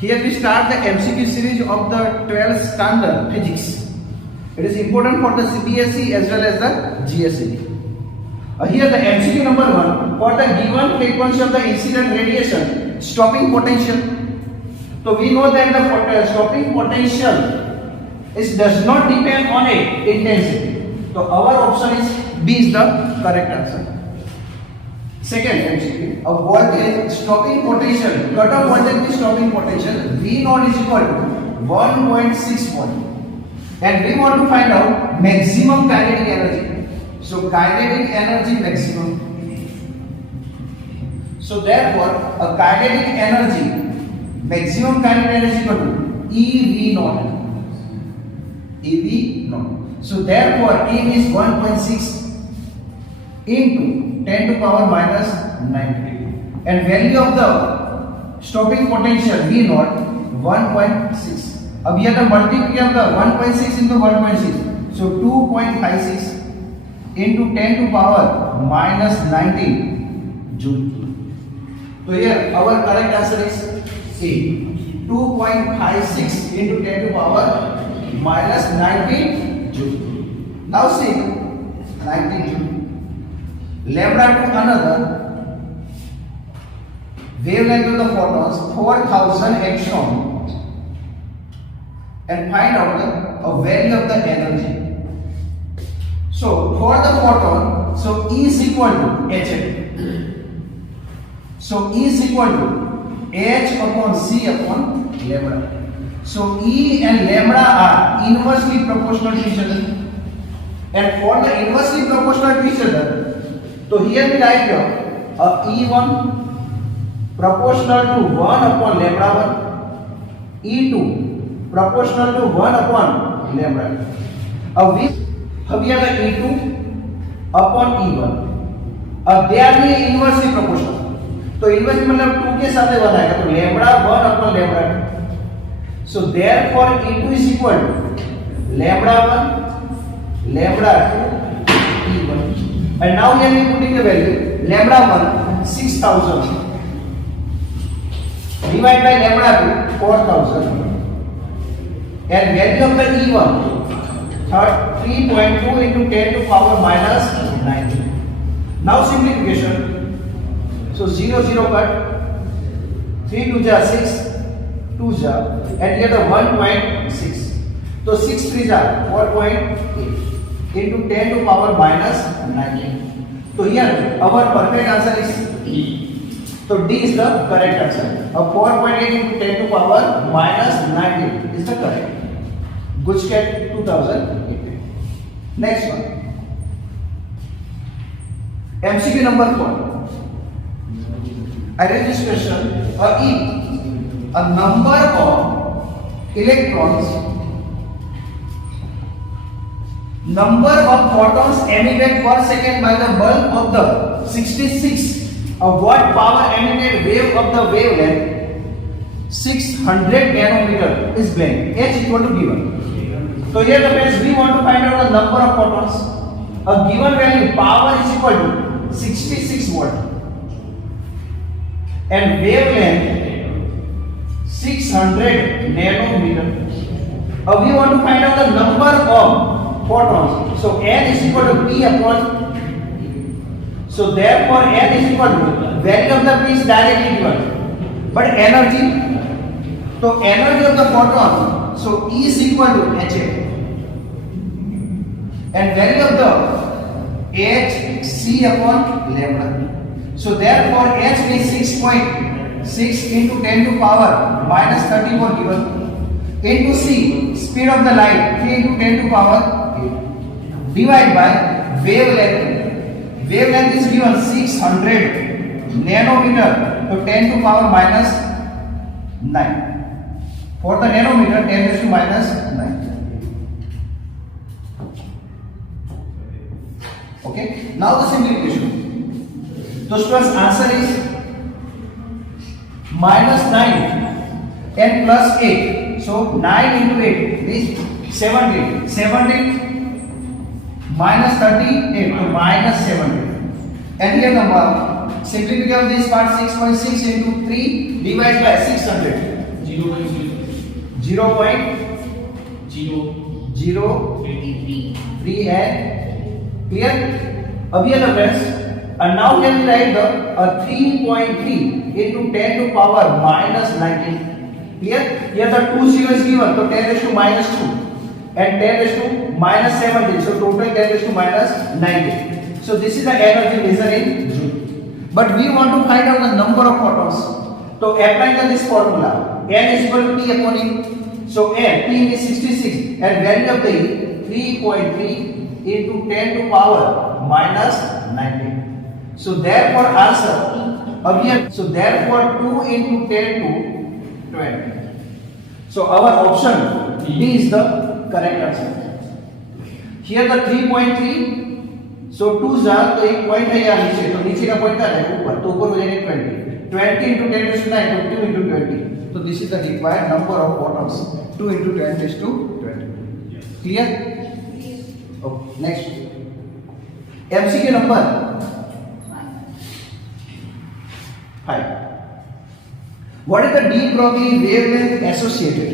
Here we start the MCQ series of the 12th standard physics. It is important for the CBSE as well as the GSE. Here the MCQ number 1, for the given frequency of the incident radiation, stopping potential. So we know that the stopping potential does not depend on a intensity. So our option is B is the correct answer. Second MCQ, a voltage stopping potential, cutoff voltage stopping potential V naught is equal to 1.6 volt, and we want to find out maximum kinetic energy. So kinetic energy maximum. So therefore, a kinetic energy, maximum kinetic energy equal to EV naught. EV naught. So therefore, E is 1.6 into 10 to power minus 90, and value of the stopping potential V naught 1.6. अब यह तो multiply of the 1.6 into 1.6, so 2.56 into 10 to power minus 90 joule. So here our correct answer is C, 2.56 into 10 to power minus 90 joule. Now see 90 joule. Lambda to another wavelength of the photons 4000 angstrom, and find out the value of the energy. So for the photon, so E is equal to H. So E is equal to H upon C upon lambda. So E and lambda are inversely proportional to each other, and for the inversely proportional to each other, so here we write E1 proportional to 1 upon lambda 1, E2 proportional to 1 upon lambda. अब here the E2 upon E1. अब they are inversely proportional. तो inverse मतलब 2 के साथ 1 आएगा, तो lambda 1 upon lambda 2. So therefore E2 is equal to lambda 1 lambda 2 E1. And now here we are putting the value lambda 1 6000 divided by lambda 2 4000, and value of the E1 3.2 into 10 to power minus 90. Now simplification. So 0 0 cut, 3 2 ja 6, 2 ja, and here the 1.6. So 6 3 ja 4.8 into 10 to power minus 19. So here our perfect answer is D. So D is the correct answer. 4.8 into 10 to power minus 19 is the correct. Gujarat 2008. Next one. MCQ number 4. Arrange this question. If a number of electrons, number of photons emitted per second by the bulb of the 66 of watt power emitted wave of the wavelength 600 nanometer is blank. H equal to given. So here the friends, we want to find out the number of photons. A given value power is equal to 66 watt, and wavelength 600 nanometer. We want to find out the number of photons. So n is equal to p upon. So therefore n is equal to value of the p is directly given, but energy. So energy of the photon. So E is equal to H, and value of the H C upon lambda. So therefore H is 6.6 into 10 to power minus 34 given, into C speed of the light 3 into 10 to power 8, divided by wavelength. Wavelength is given 600 nanometer, so 10 to power minus 9. For the nanometer, 10 raised to minus 9. Okay. Now the simplification. So students, answer is minus 9 and plus 8. So 9 into 8 is 17. 17 minus 38 to minus 17. And here the simplification of this part 6.6 into 3 divided by 600. 0.003 and clear. Abhi the friends, and now can we write the 3.3 into 10 to power minus 19. Clear? Here the two zero is given, so 10 raised to minus 2 and 10 raised to minus 17. So total 10 raised to minus 19. So this is the energy measured in joule. But we want to find out the number of photons. So applying this formula, n is equal to P upon E. So n, P is 66 and value of the E 3.3 into 10 to power minus 19. So therefore answer, so therefore 2 into 10 to 20. So our option B is the correct answer. Here the 3.3, so 2 jar तो एक point है यहाँ नीचे, तो नीचे का point क्या है ऊपर, तो ऊपर हो जाएगा 20 into 10 raised to 9, so 2 into 20. So this is the required number of photons, 2 into 10 raised to 20. Clear? Okay, next. MCQ number 5. What is the de Broglie wavelength associated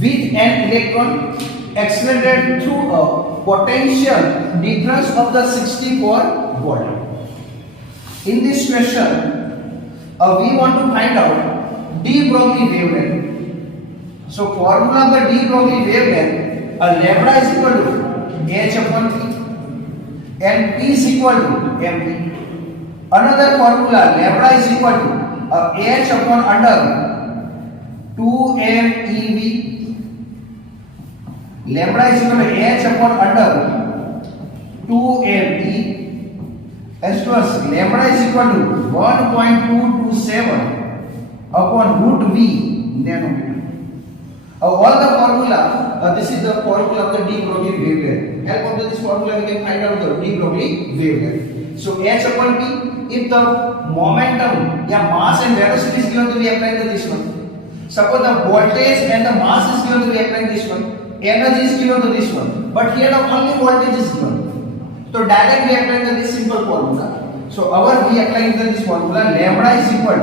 with an electron accelerated through a potential difference of the 64 volt? In this question, we want to find out de Broglie wavelength. So formula of the de Broglie wavelength, lambda is equal to h upon p and p is equal to mp. Another formula, lambda is equal to h upon under 2mev. Lambda is equal to h upon under 2me. As to us, lambda is equal to 1.227 upon root v nanometer. All the formula, this is the formula of the de Broglie wavelength. Help of this formula we can find out the de Broglie wavelength. So h upon p, if the momentum या mass and velocity is given to be applied to this one. Suppose the voltage and the mass is given to be applied to this one. Energy is given to this one. But here the only voltage is given. So directly we apply this simple formula. So our we apply this formula, lambda is equal to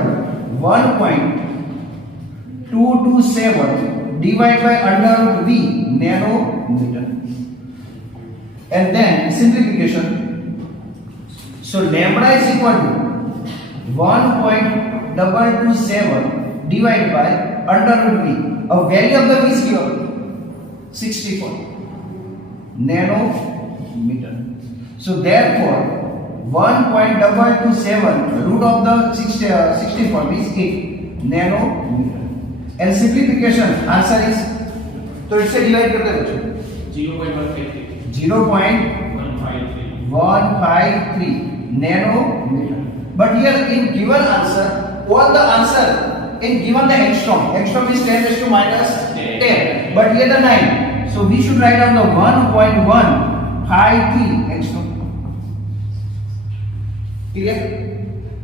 1.227 divided by under root v nanometer. And then simplification. So lambda is equal to 1.227 divided by under root v. A value of the v is given 64 nanometer. So therefore 1.227 root of the 64 is 8 nanometer. And simplification answer is, so it's a divide करते बच्चों 0.153 nanometer. But here in given answer, all the answer in given the angstrom is 10 raised to minus 10, but here the 9. So we should write down the 1.153 angstrom. Clear?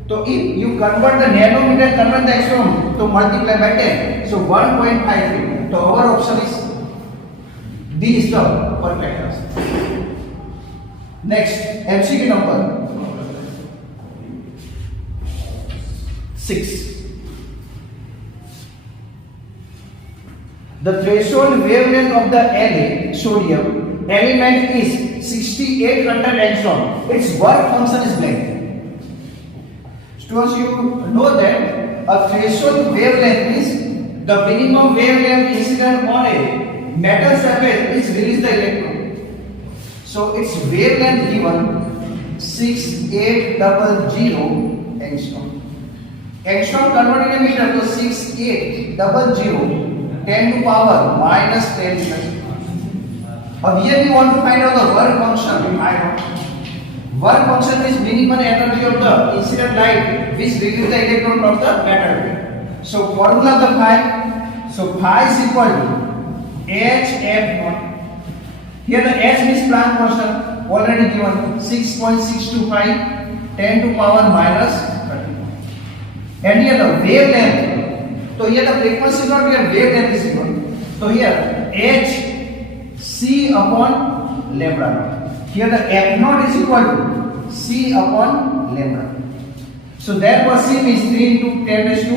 So if you convert the nanometer, convert the angstrom, so multiply by 10. So 1.53. So our option is B is the perfect answer. Next, MCQ number 6. The threshold wavelength of the Na sodium element is 6800 angstrom. Its work function is blank. Students, you know that a threshold wavelength is the minimum wavelength incident on a metal surface which release the electron. So its wavelength given 6800 angstrom. Angstrom converted in meter to 6800 10 to power minus 10 meters. Here we want to find out the work function. Work function is minimum energy of the incident light which release the electron from the metal. So formula of the phi. So phi is equal to hf0. Here the h means Planck constant already given 6.625 10 to power minus 30. And here the wavelength. So here the frequency is not here, wavelength is given. So here h c upon lambda. Here the f0 is equal to c upon lambda. So therefore c means 3 into 10 raised to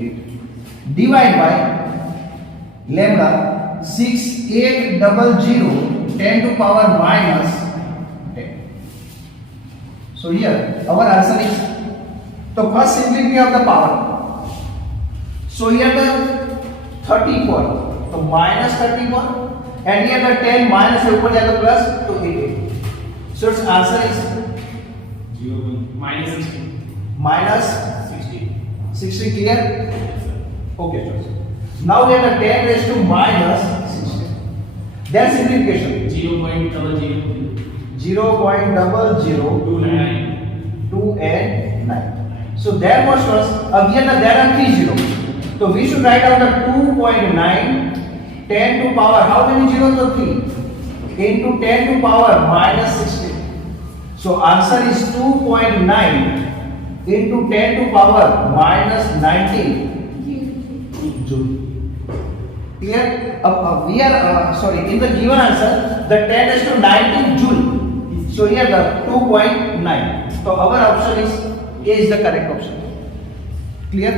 8 divided by lambda 6800 10 to power minus 10. So here our answer is, so first simplicity of the power. So here the 34, so minus 34, and here the 10 minus ऊपर जाएगा plus to 88. So its answer is 0 minus 60. minus 60. 60. Clear? Okay, sir. Now we have the 10 raised to minus 60. Then simplification. 0.0029. 2 and 9. So there was first. Here there are 3 zeros. So we should write down the 2.9 10 to power. How many zeros are 3? Into 10 to power minus 60. So answer is 2.9 into 10 to power minus 19 joule. Clear? We are sorry, in the given answer the 10 is to 19 joule. So here the 2.9. So our option is A is the correct option. Clear?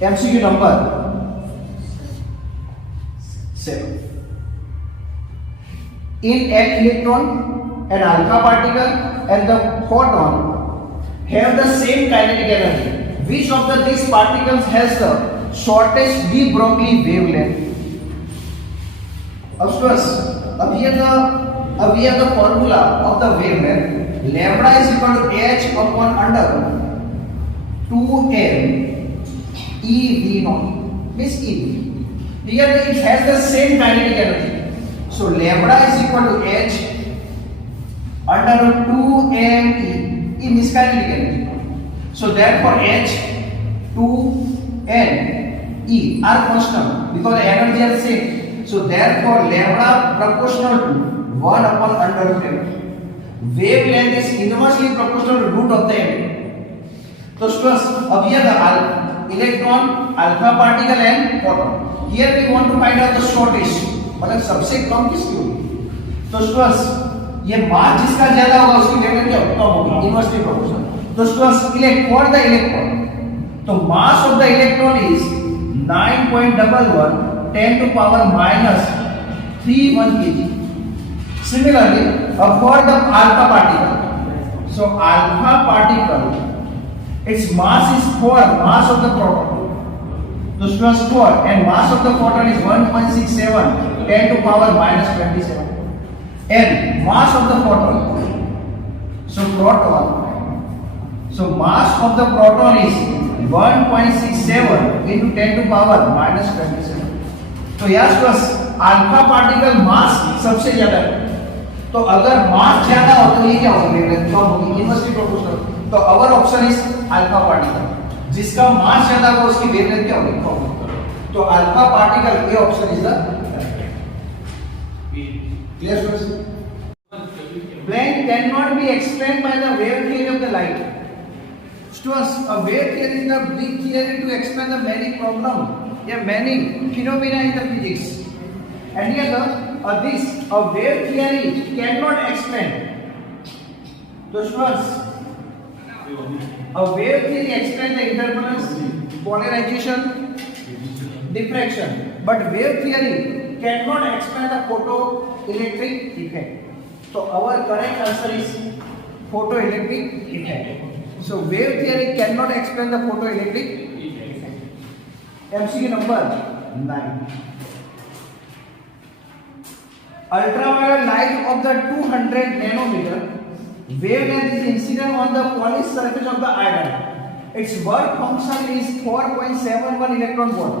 MCQ number 7. In an electron, an alpha particle and the photon have the same kinetic energy. Which of these particles has the shortest de Broglie wavelength? Of course, we have the formula of the wavelength. Lambda is equal to h upon under 2m eV naught. Means eV. Here it has the same kinetic energy. So lambda is equal to h under 2m e means kinetic energy. So therefore h 2n e are constant because the energy are same. So therefore lambda proportional to 1 upon under root m. Wavelength is inversely proportional to root of the m. So students, here the electron, alpha particle and photon. Here we want to find out the shortest. मतलब सबसे कम किसकी होगी? तो students ये मास जिसका ज्यादा होगा उसकी वेवलेंथ क्या कम होगी, इनवर्सली प्रोपोर्शनल. तो स्टूडेंट्स for the electron, तो mass of the electron is 9.11 10 to power minus 31 kg. Similarly, for the alpha particle, so alpha particle, its mass is 4 mass of the proton. So students 4 and mass of the photon is 1.67 10 to power minus 27. And mass of the photon, so proton, so mass of the proton is 1.67 into 10 to power minus 27. तो yes बस alpha particle मास सबसे ज्यादा है. तो अगर मास ज्यादा हो तो ये क्या होगा, वेवलेंथ कम होगी, इनवर्सली प्रोपोर्शनल. तो our option is alpha particle. जिसका मास ज्यादा होगा उसकी वेवलेंथ क्या होगी, कम. तो alpha particle A option is the clear students. Blank cannot be explained by the wave theory of the light. Students, a wave theory is the big theory to explain the many problems, many phenomena in the physics. And here a wave theory cannot explain. So students, a wave theory explains the interference, polarization, diffraction, but wave theory cannot explain the photoelectric effect. So our correct answer is photoelectric effect. So wave theory cannot explain the photoelectric effect. MCQ number 9. Ultraviolet light of the 200 nanometer wavelength is incident on the polished surface of the iron. Its work function is 4.71 electron volt.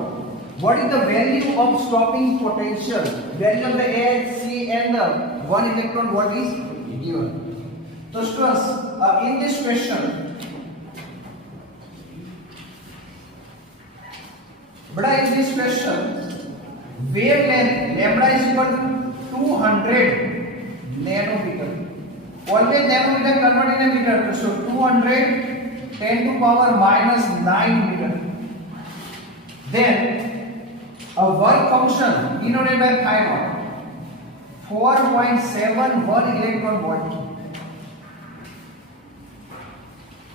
What is the value of stopping potential? Value of the A, C and the 1 electron volt is given. So students, in this question, wavelength lambda is equal to 200 nanometer. Always nanometer convert in a meter. So 200 10 to power minus 9 meter. Then a work function denoted by phi naught 4.71 electron volt.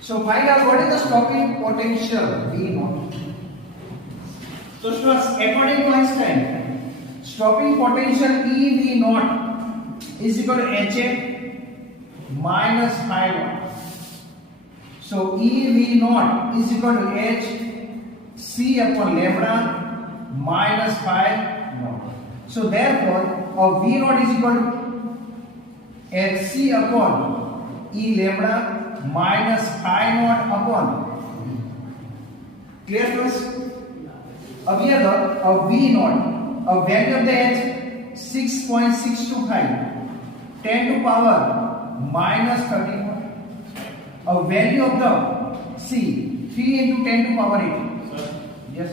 So find out what is the stopping potential V naught. So students, according to Einstein, stopping potential EV naught is equal to HA minus phi naught. So EV naught is equal to H C upon lambda minus phi naught. So therefore, V naught is equal to HC upon E lambda minus phi naught upon V. Clear first? Here the V naught, value of the H 6.625, 10 to power minus 31. Value of the C 3 into 10 to power 8. Sir, Yes.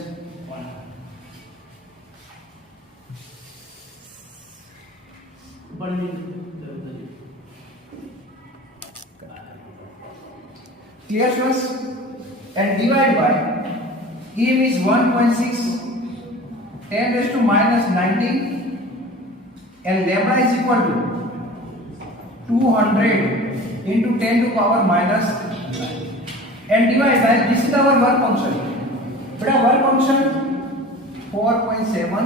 1. Clear students? And divide by EM is 1.6, 10 raised to minus 19, and lambda is equal to 200 into 10 to power minus 9. And divide by, this is our work function. But our work function 4.71.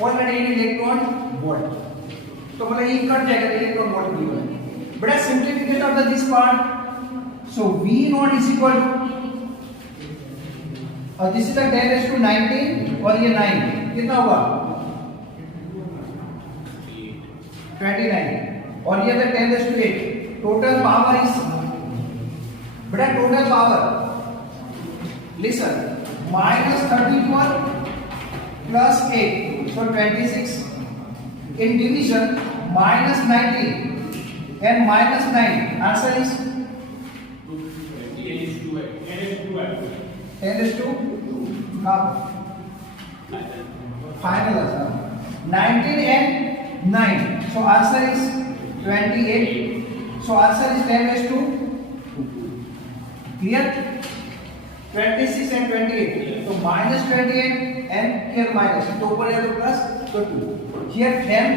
Already in electron volt. तो बोला ये cut जाएगा electron volt given. बड़ा simplification of this part. So V naught is equal to this is the 10 raised to 19 और ये 9 कितना होगा 29 और ये the 10 raised to 8. Total power is बड़ा total power listen minus 34 plus 8 so 26 in division minus 19 and minus 9 answer is 10 is to final answer 19 and 9 so answer is 28 so answer is 10 is to 2 clear 26 and 28 so minus 28 and here minus so ऊपर है तो plus so 2 here 10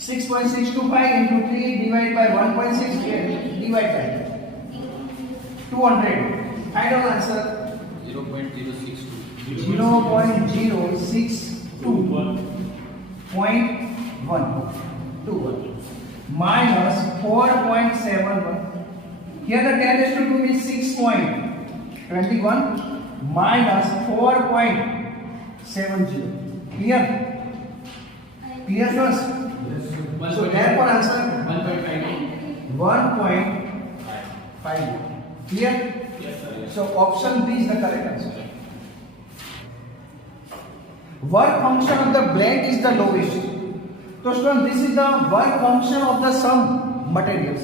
6.625 into 3 divided by 1.6 here divide by 200 final answer 0.062.121 minus 4.71 here the 10 is to 2 is 6.21 minus 4.70 clear clear first so therefore answer 1.5 clear Yes, sir. so option B is the correct answer. Work function of the blank is the lowest. So students, this is the work function of the some materials.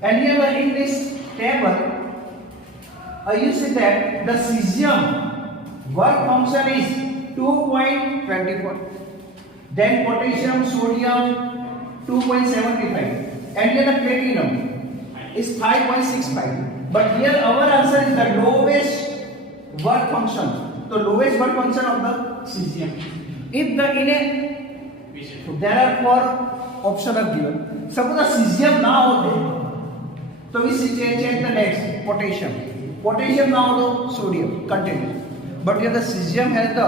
And here in this table, you see that the cesium work function is 2.24. Then potassium, sodium 2.75. And here the platinum is 5.65. But here our answer is the lowest work function. The lowest work function of the cesium. If the there are 4 options are given. Suppose the cesium now होते, तो we change the next potassium. Potassium now होते sodium continuous. But here the cesium has the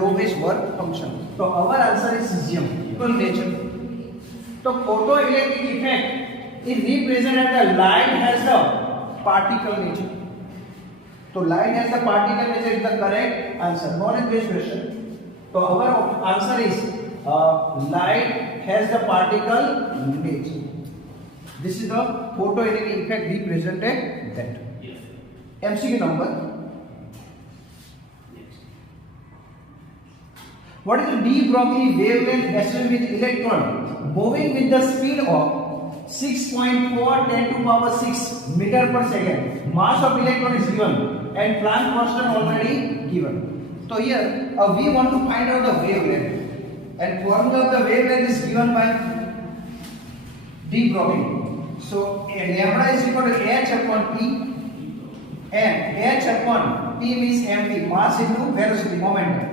lowest work function. So our answer is cesium. Equal nature. So photoelectric effect is represented as the light has the particle nature. So light has the particle nature is the correct answer. Knowledge based question. So our answer is light has the particle nature. This is the photoelectric effect represented that. Yes. MCQ number. What is the de Broglie wavelength associated with electron moving with the speed of 6.4 10 to power 6 meter per second? Mass of electron is given and Planck constant already given. So here we want to find out the wavelength and formula of the wavelength is given by de Broglie. So lambda is equal to h upon p and h upon p means mv mass into velocity momentum.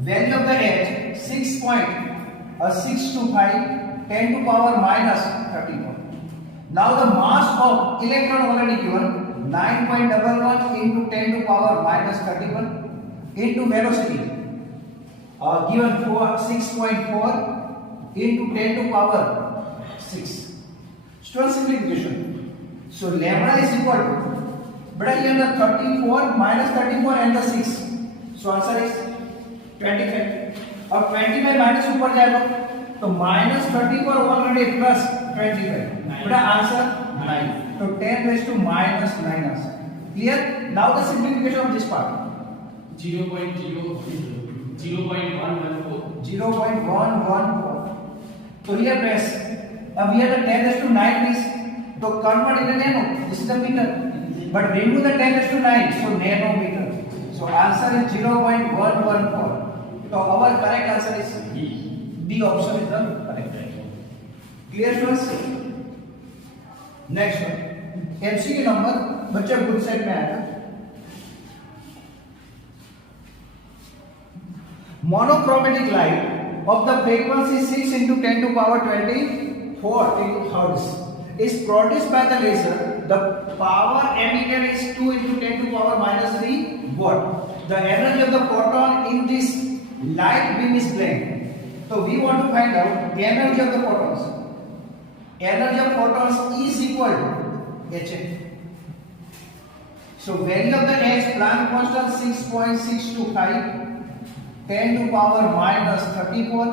Value of the h 6.625 10 to power minus 31. Now the mass of electron already given 9.11 into 10 to power minus 31 into velocity, given 6.4 into 10 to power 6. Student simplification. So lambda is equal to, beta here the 34 minus 34 and the 6. So answer is 25. अब 25 minus ऊपर जाएगा तो minus 34 100 plus 25 बेटा answer 9. तो 10 raised to minus 9 answer. Clear? Now the simplification of this part. 0.114. So here press. अब here the 10 raised to 9 is तो convert in the nano. This is the meter. But remove the 10 raised to 9. So nanometer. So answer is 0.114. So our correct answer is B option is the correct. Clear students? Next one. MCQ number बच्चे good set में आएगा. Monochromatic light of the frequency 6 into 10 to power 24 into hertz is produced by the laser. The power emitted is 2 into 10 to power minus 3 watt. The energy of the photon in this light beam is blank. So we want to find out the energy of the photons. Energy of photons is equal to Hf. So value of the H, Planck constant 6.625, 10 to power minus 34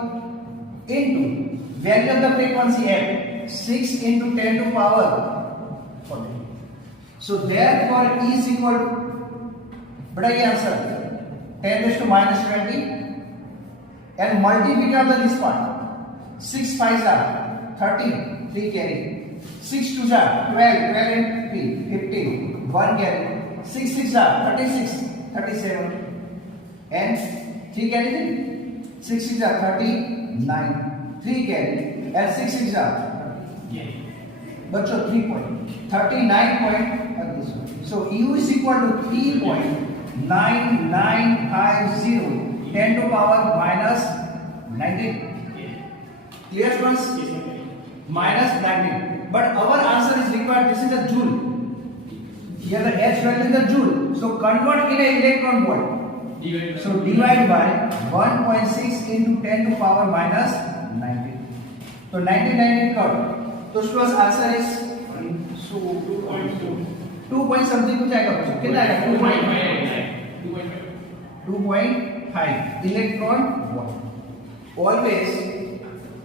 into value of the frequency F, 6 into 10 to power 40. So therefore E is equal to, beta ye answer 10 raised to minus 20 and multiply of this part. 6 5s are 13, 3 carry. 6 2s are 12, 12 and 3, 15, 1 carry. 6 6s are 36, 37 and 3 carry. 6 6s are 39, 3 carry and 6 6s are बच्चों 3 point 39 point at this one. So U is equal to 3.9950 10 to power minus 19. Clear students? Minus 19. But our answer is required. This is a joule. Here the H value is the joule. So convert in a electron volt. So divide by 1.6 into 10 to power minus 19. So 19 cut. So students answer is so 2 point something कुछ आएगा बच्चों कितना आएगा 2.5 electron volt. Always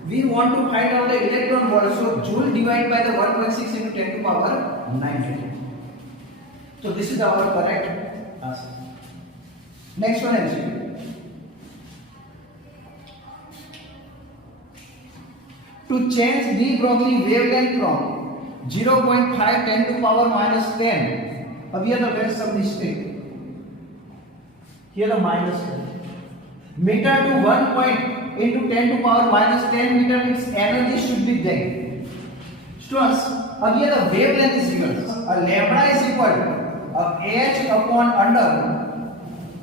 we want to find out the electron volt. So joule divided by the 1.6 into 10 to power 19. So this is our correct answer. Next one is to change de Broglie wavelength from 0.5 10 to power minus 10. अब here the there is some mistake. Here the minus 10. Meter to 1 point into 10 to power minus 10 meter, its energy should be there. Students, अब here the wavelength is given. Lambda is equal to h upon under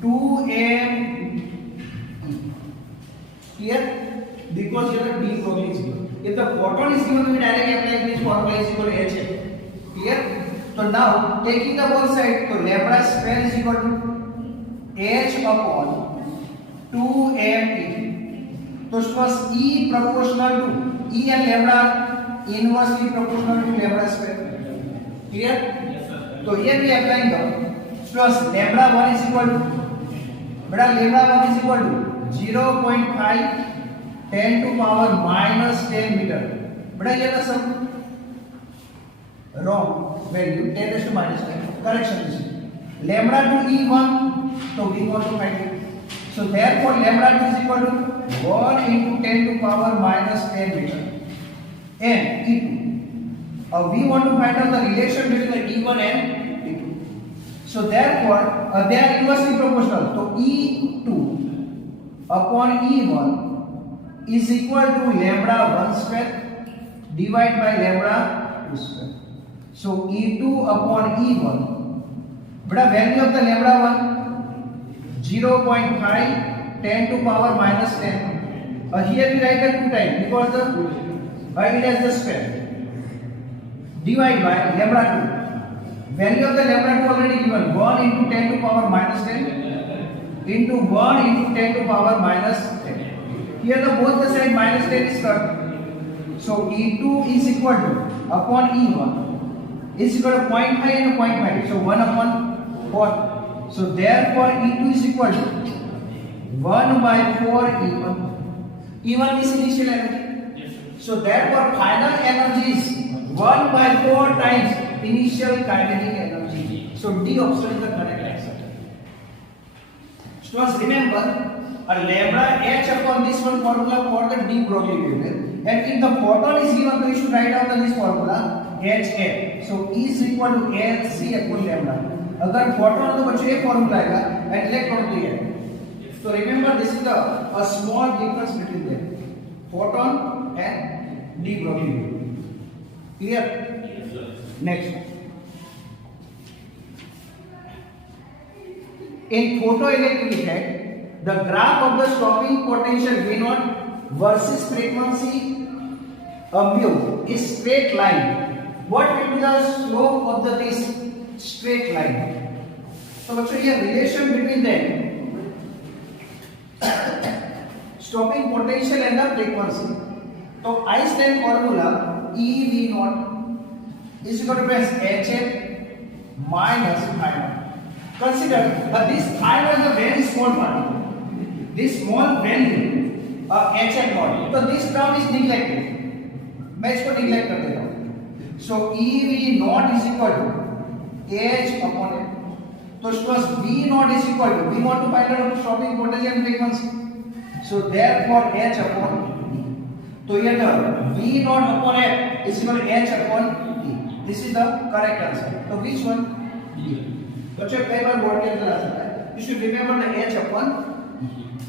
2m. Here, because here the de Broglie is given. If the photon is given, we directly apply this formula is equal to h. Clear? So now taking the both side, so lambda square is equal to h upon 2m. So students, E proportional to E and lambda inversely proportional to lambda square. Clear? Yes sir. So here we applying the students lambda 1 is equal to beta lambda 1 is equal to 0.5 10 to power minus 10 meter. Beta here the sum wrong value 10 raised to minus 10. Correction is lambda to E1. So we want to find it. So therefore lambda 2 is equal to 1 into 10 to power minus 10 meter. And E2. We want to find out the relation between the E1 and E2. So therefore they are inversely proportional. So E2 upon E1 is equal to lambda 1 square divided by lambda 2 square. So E2 upon E1, but the value of the lambda 1 0.5 10 to power minus 10. Here we write the 2 times because the it has the square. Divide by lambda 2. Value of the lambda 2 already given 1 into 10 to power minus 10 into 1 into 10 to power minus 10. Here the both the side minus 10 is cut. So E2 is equal to upon E1 is equal to 0.5 and 0.5. So 1 upon 4. So therefore E2 is equal to 1 by 4 E1. E1 is initial energy. Yes, sir. So therefore final energy is 1 by 4 times initial kinetic energy. So D option is the correct answer. Students remember a lambda h upon this one formula for the de Broglie wavelength, and if the photon is given, so you should write down this formula HF. So E is equal to hc upon lambda. अगर photon तो बच्चों ये formula आएगा and electron तो ये. So remember this is a small difference between them, photon and de Broglie wavelength. Clear? Yes, sir. Next. In photoelectric effect, the graph of the stopping potential V0 versus frequency mu is straight line. What will be the slope of this straight line? So बच्चों ये relation between them, stopping potential and the frequency. तो Einstein formula E V0 is equal to HF minus phi0. Consider this phi0 is a very small particle. This small value HF naught. So this term is neglected. मैं इसको neglect कर देता हूँ. So EV0 is equal to H upon F. So students V0 is equal to, we want to find out stopping potential and frequency. So therefore H upon E. So here the V0 upon F is equal to H upon E. This is the correct answer. So which one? D. बच्चों कई बार board के अंदर आ सकता है. You should remember the H upon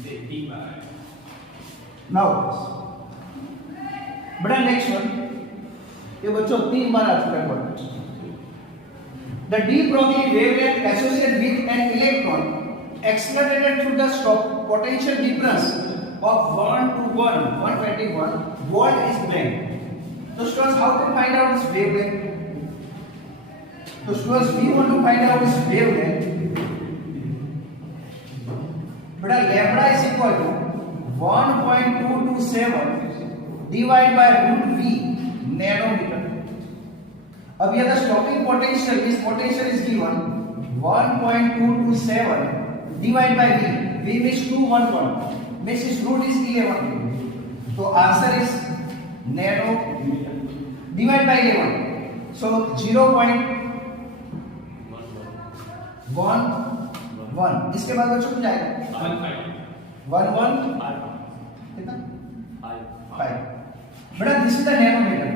D by. now. बड़ा next one. ये बच्चों 3 बार आ चुका है board. The de Broglie wavelength associated with an electron accelerated through the stop potential difference of 1 to 121 volt is blank. So students, how to find out this wavelength? So students, we want to find out this wavelength. But lambda is equal to 1.227 divided by root v nanometer. अब ये the stopping potential, this potential is given 1.227 divided by v. V means 211. Means its root is 11. So answer is nanometer divided by 11. So 0.11. इसके बाद बच्चों को जाएगा 11 कितना 5. बेटा this is the nanometre,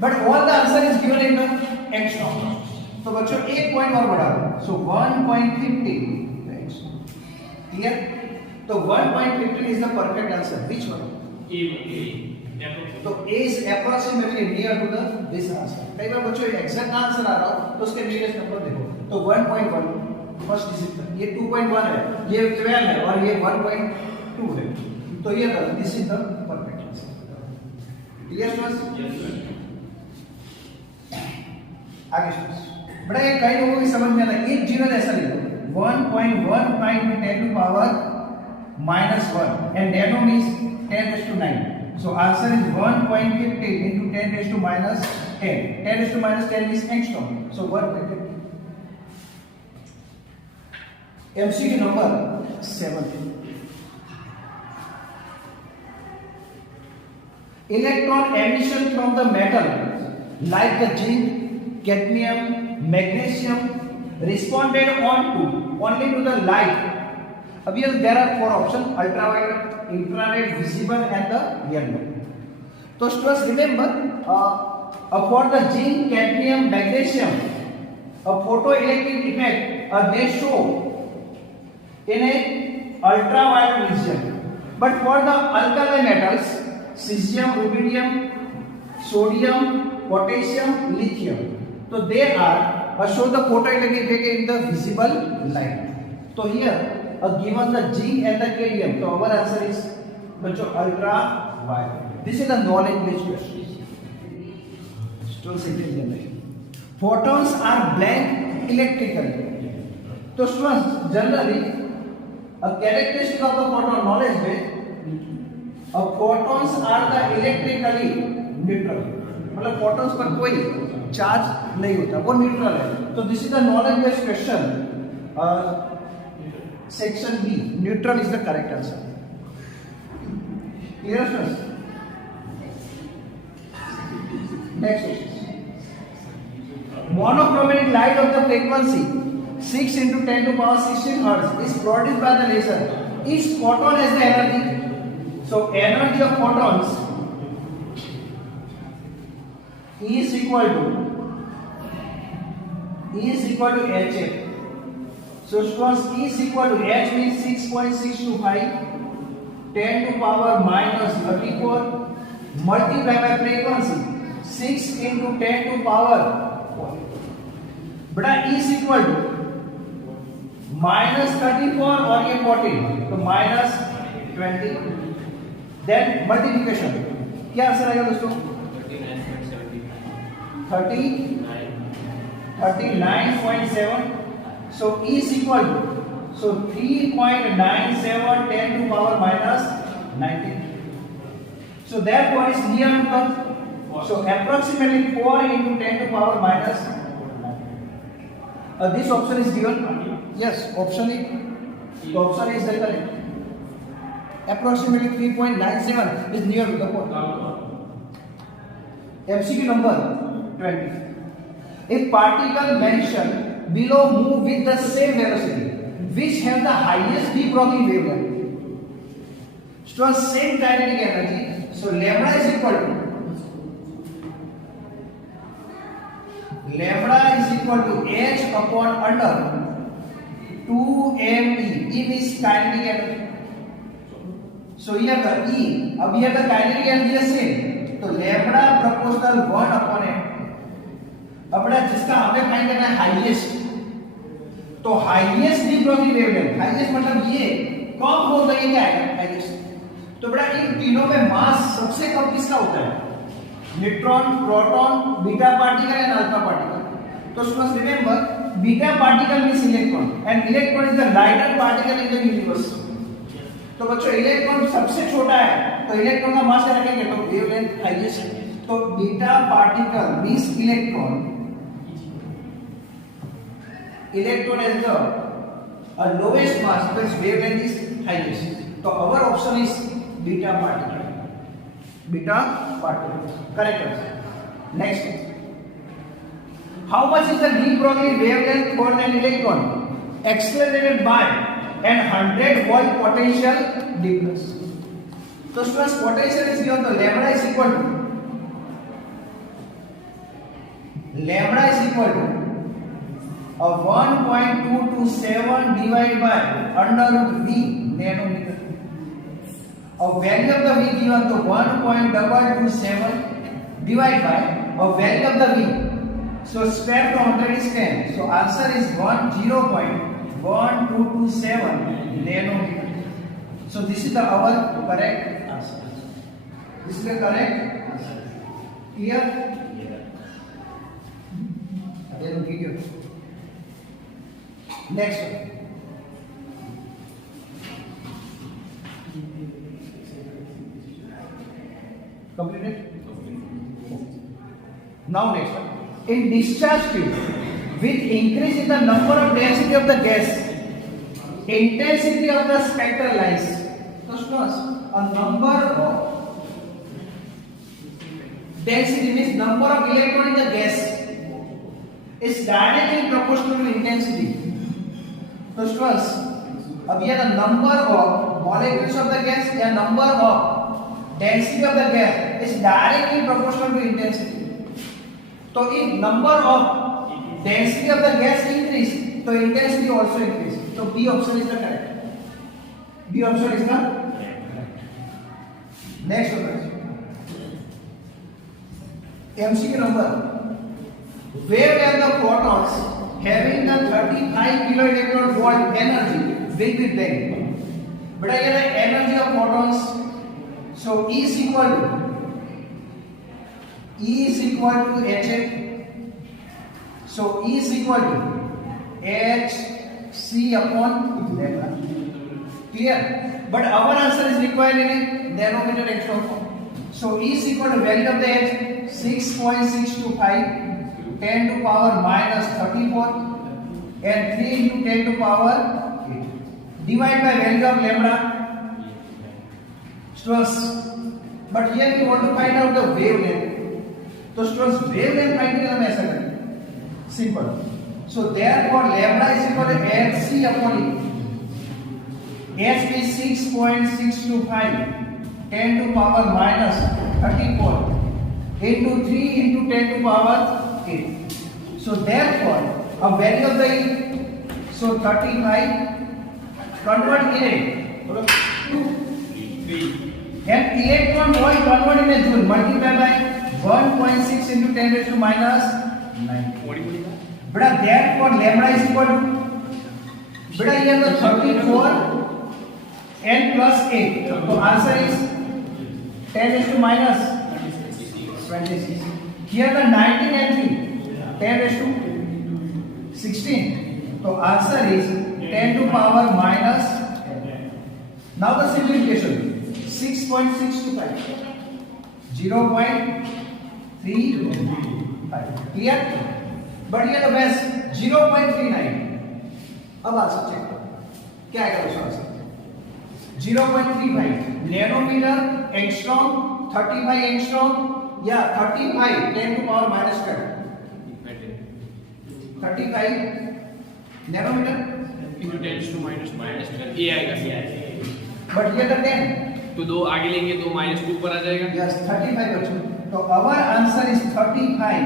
but all the answer is given in the angstrom. तो बच्चों एक पॉइंट और बढ़ा दो. सो 1.15. क्लियर? तो 1.15 is the perfect answer. Which one? E. तो A is approximately near to the this answer. कई बार बच्चों एग्जैक्ट आंसर आ रहा हो तो उसके नियरेस्ट नंबर देखो. तो 1.1 फर्स्ट डिजिट, ये 2.1 है, ये 12 है और ये 1.2 है. तो ये this is the perfect answer. Clear students? Yes, sir. आगे स्टूडेंट्स, बड़ा ये कई लोगों की समझ में आता है. एक जीरो ऐसा लिखो 1.15 into 10 to power minus 1 and nano means 10 raised to 9. So answer is 1.15 into 10 raised to minus 10. 10 raised to minus 10 is angstrom. So 1.15. MCQ number 7. Electron emission from the metal like the zinc, cadmium, magnesium responded only to the light. अब ये there are 4 options: ultraviolet, infrared, visible and the yellow. So students remember for the zinc, cadmium, magnesium, a photoelectric effect they show in a ultraviolet region. But for the alkali metals, cesium, rubidium, sodium, potassium, lithium, so they are show the photoelectric effect in the visible light. So here given the zinc and the cadmium, so our answer is ultraviolet. This is the knowledge based question. Photons are blank electrically. So students, generally A characteristic of the photon, knowledge base. Photons are the electrically neutral. मतलब photons पर कोई charge नहीं होता, वो neutral है. तो this is the knowledge based question. Section B, neutral is the correct answer. Clear students? Next question. Monochromatic light of the frequency 6 into 10 to power 16 hertz is produced by the laser. Each photon has the energy. So energy of photons is equal to hf. So students, E is equal to h means 6.625 10 to power minus 34 multiplied by frequency 6 into 10 to power बड़ा E is equal to minus 34 और ये 14 तो minus 20. Then multiplication क्या answer आएगा दोस्तों? 39.7. So E is equal to 3.97 10 to power minus 19. So therefore is near to come. So approximately 4 into 10 to power minus. This option is given. Yes, option is. The option is the correct. Approximately 3.97 is near to the pole. MCQ number 20. A particle mentioned below move with the same velocity, which have the highest de Broglie wavelength. So same kinetic energy. So lambda is equal to h upon under 2me. E means kinetic energy. So here the E, अब here the kinetic energy is same. तो lambda proportional 1 upon m. अब बड़ा जिसका हमें find करना है highest, तो highest de Broglie wavelength, highest मतलब ये कम हो तो ये क्या है हाईएस्ट. तो बड़ा इन तीनों में मास सबसे कम किसका होता है? Neutron, proton, beta particle and alpha particle. तो students remember, beta particle means electron and electron is the lighter particle in the universe. तो बच्चों इलेक्ट्रॉन सबसे छोटा है, तो इलेक्ट्रॉन का मास क्या रखेंगे? तो वेवलेंथ हाईएस्ट. तो beta particle means electron is the lowest mass, but wavelength is highest. So our option is beta particle. Beta particle. Correct answer. Next. How much is the de Broglie wavelength for an electron accelerated by an 100-volt potential difference? So students, potential is given. The lambda is equal to 1.227 divided by under root v nanometer. Value of the v given to 1.227 divided by value of the v. So square root of 100 is 10. So answer is 0.1227 nanometer. So this is our correct answer. This is the correct answer. Clear? Then video. Next one. Completed? Now next one. In discharge field, with increase in the number of density of the gas, intensity of the spectral lines. So students, a number of density means number of electron in the gas is directly proportional to intensity. So students, अब ये the number of molecules of the gas या number of density of the gas is directly proportional to intensity. So if number of density of the gas increase, so intensity also increase. So B option is the correct. B option is the correct. Next one. MCQ number. Where are the photons having the 35 kiloelectron volt energy will be then? But I get the energy of photons. So E is equal to Hf. So E is equal to Hc upon lambda. Clear? But our answer is required in a nanometer angstrom form. So E is equal to value of the H 6.625 10 to power minus 34 and 3 into 10 to power 8. Divide by value of lambda. Students, but here we want to find out the wavelength. So students, wavelength find करना हम ऐसा करें. Simple. So therefore lambda is equal to hc upon E. H is 6.625 10 to power minus 34 into 3 into 10 to power 8. So therefore a value of the E, so 35 convert in it and electron volt convert in a joule multiply by 1.6 into 10 raised to minus 9. Beta therefore lambda is equal to beta here the 34 and plus 8. So answer is 10 raised to minus 26. Here the 19 and 3 10 raised to 16. So answer is 10 to power minus. Now the simplification 6.625 0.35. Clear? But here the best 0.39. अब answer check करो क्या आएगा उसका answer 0.35 nanometre angstrom 35 angstrom या 35 10 to power minus 12 35 nanometre into 10 to minus 12 ये आएगा but ये तो 10 तो दो आगे लेंगे तो -2 पर आ जाएगा यस 35 बच्चों तो our answer is 35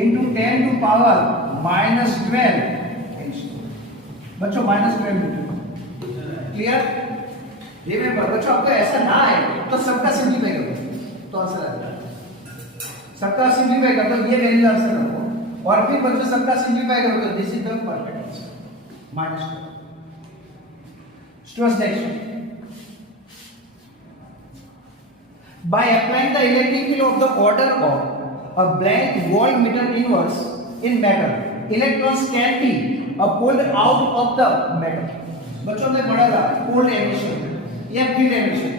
into 10 to power minus 12 बच्चों -12 क्लियर रिमेंबर बच्चों आपको ऐसा ना आए तो सबका सिंपलीफाई करो तो आंसर आएगा सबका सिंपलीफाई कर दो ये वैल्यू आंसर रखो और फिर बच्चों सबका सिंपलीफाई करो तो this is the perfect answer -2 students next by applying the electric field of the order of a blank voltmeter inverse in metal electrons can be pulled out of the metal बच्चों ने पढ़ा था pulled emission या field emission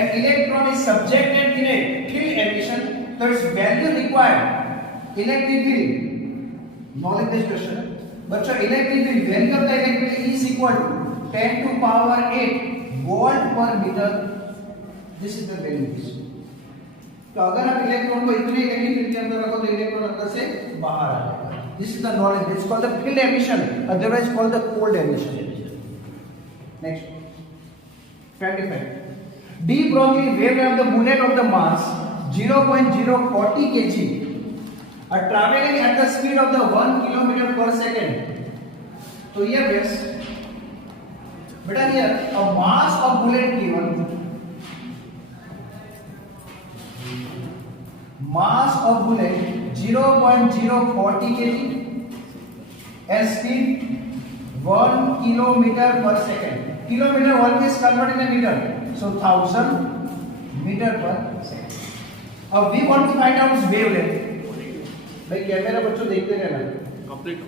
an electron is subjected in a field emission so its value required electric field knowledge based question बच्चों electric field value of the electric field is equal to 10 to power 8 volt per meter this is the value तो अगर आप electron को इतने electric field के अंदर रखो तो इलेक्ट्रॉन अंदर से बाहर आ जाएगा this is the knowledge it's called the field emission otherwise called the cold emission next 25 d Broglie wavelength of the bullet of the mass 0.040 kg are traveling at the speed of the 1 kilometer per second तो ये base बेटा here a mass of bullet given mass of bullet 0.040 kg and speed 1 kilometer per second. Kilometer always convert in a meter, so 1000 meter per second. Now we want to find out its wavelength. भाई camera बच्चों देखते रहना. Complete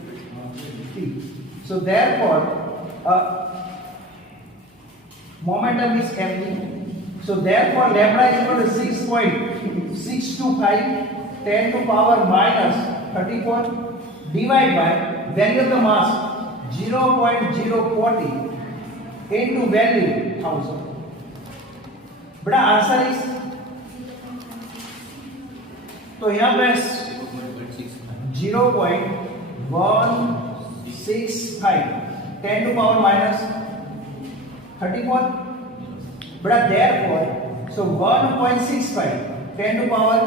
So therefore, momentum is mv. So therefore lambda is equal to 6.625 10 to power minus 34 divided by value of the mass 0.040 into value 1000. बड़ा answer is तो यहाँ पे 0.165 10 to power minus 34 बड़ा therefore so 1.65 10 to power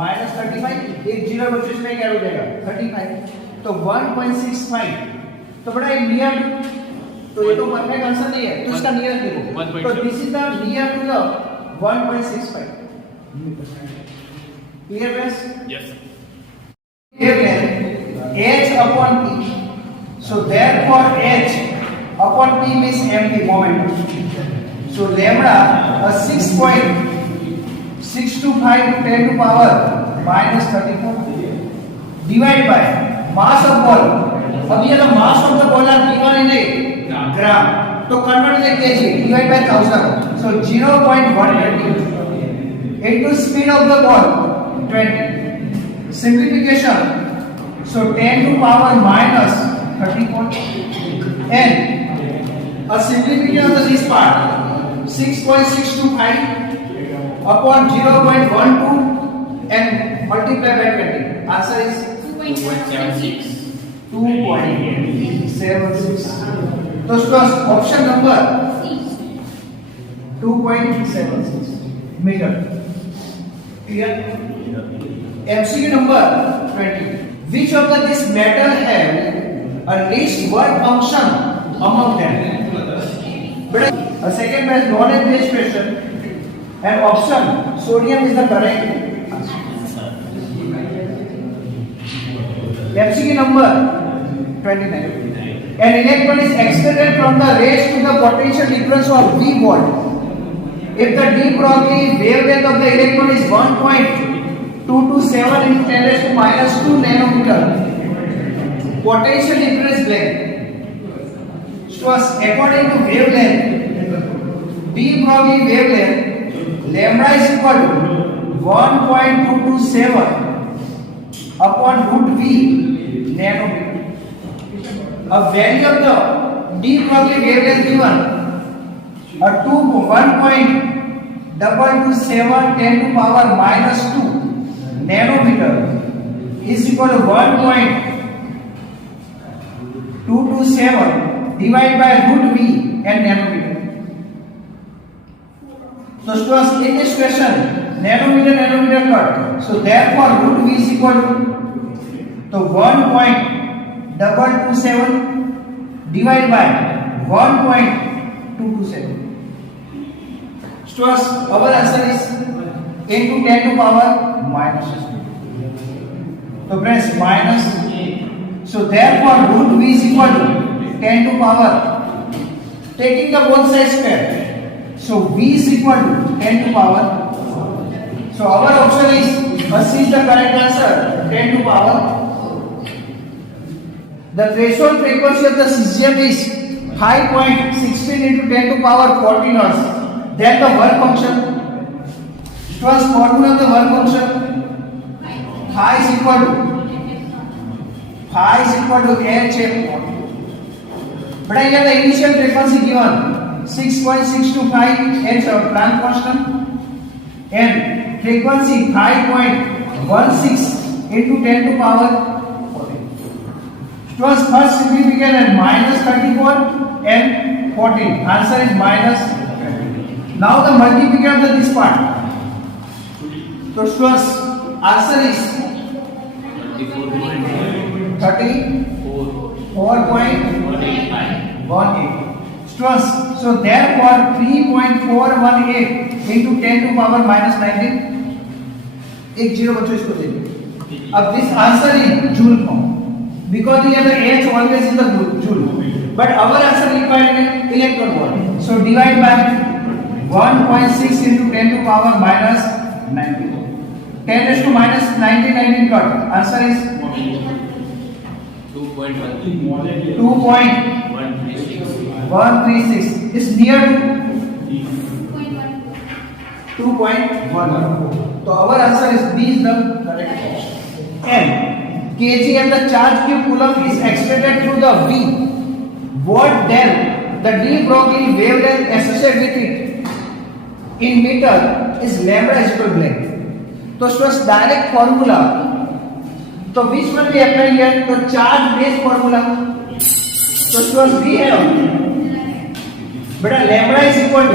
minus 35 एक zero बच्चों इसमें क्या हो जाएगा 35 तो 1.65 तो बड़ा एक नियर तो ये तो परफेक्ट आंसर नहीं है तो इसका नियर देखो तो this is the near to the 1.65 clear friends yes h upon p so therefore h upon p means mv momentum so lambda 6.625 10 to power minus 34 divided by mass of ball अब ये the mass of the ball are given in a gram तो convert in kg divide by 1000. So 0.120 into speed of the ball 20. Simplification. So 10 to power minus 30 and a simplification of this part 6.625 upon 0.12 and multiply by 20. Answer is 2.76. 2.76. So option number 2.76 meter. Clear? MCQ number 20. Which of this metal have a least work function among them? A second best knowledge based question and option sodium is the correct answer. MCQ number 29. An electron is excited from the rays to the potential difference of V volt. If the de Broglie wavelength of the electron is 1.227 into 10 raised to minus 2 nanometer, potential difference blank. So according to wavelength, de Broglie wavelength, lambda is equal to 1.227 upon root V nanometer. A value of the de Broglie wavelength given a 1.227 10 to power minus 2 nanometer is equal to 1.227 divided by root V and nanometer. So students, in this question nanometer cut. So therefore root V is equal to 1.227 divided by 1.227. Students, our answer is into 10 to power minus 2. So friends, minus. So therefore root V is equal to 10 to power, taking the both sides square. So V is equal to 10 to power. So our option is C is the correct answer, 10 to power. The threshold frequency of the cesium is 5.16 into 10 to power 14 hertz. Then the work function. First formula of the work function. Phi is equal to HF. But here the initial frequency given 6.625 H of Planck constant and frequency 5.16 into 10 to power 14. It was first significant at minus 34 and 14. Answer is minus 20. Now the multiplication of this part. So first answer is 34.18. So therefore 3.418 into 10 to power minus 19. एक zero बच्चों इसको दे दो. अब this answer is joule form because here the H always is the joule, but our answer required in electron volt. So divide by 1.6 into 10 to power minus 19. 10 raised to minus 19 cut. Answer is 2.136. Is near to 2.1. So our answer is B is the correct option. And kg and the charge q coulomb is extended through the V. What then the de Broglie wavelength associated with it in meter is lambda is equal to blank. So students, direct formula. So which one we apply here? The charge based formula. So students, we have lambda is equal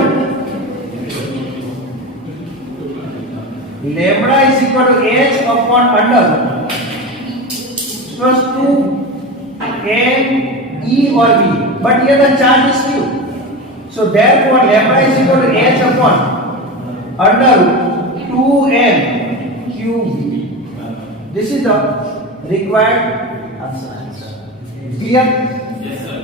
to h upon under plus 2 n e or v. But here the charge is q. So therefore lambda is equal to h upon under 2n q v. This is the required answer. Clear? Yes, sir.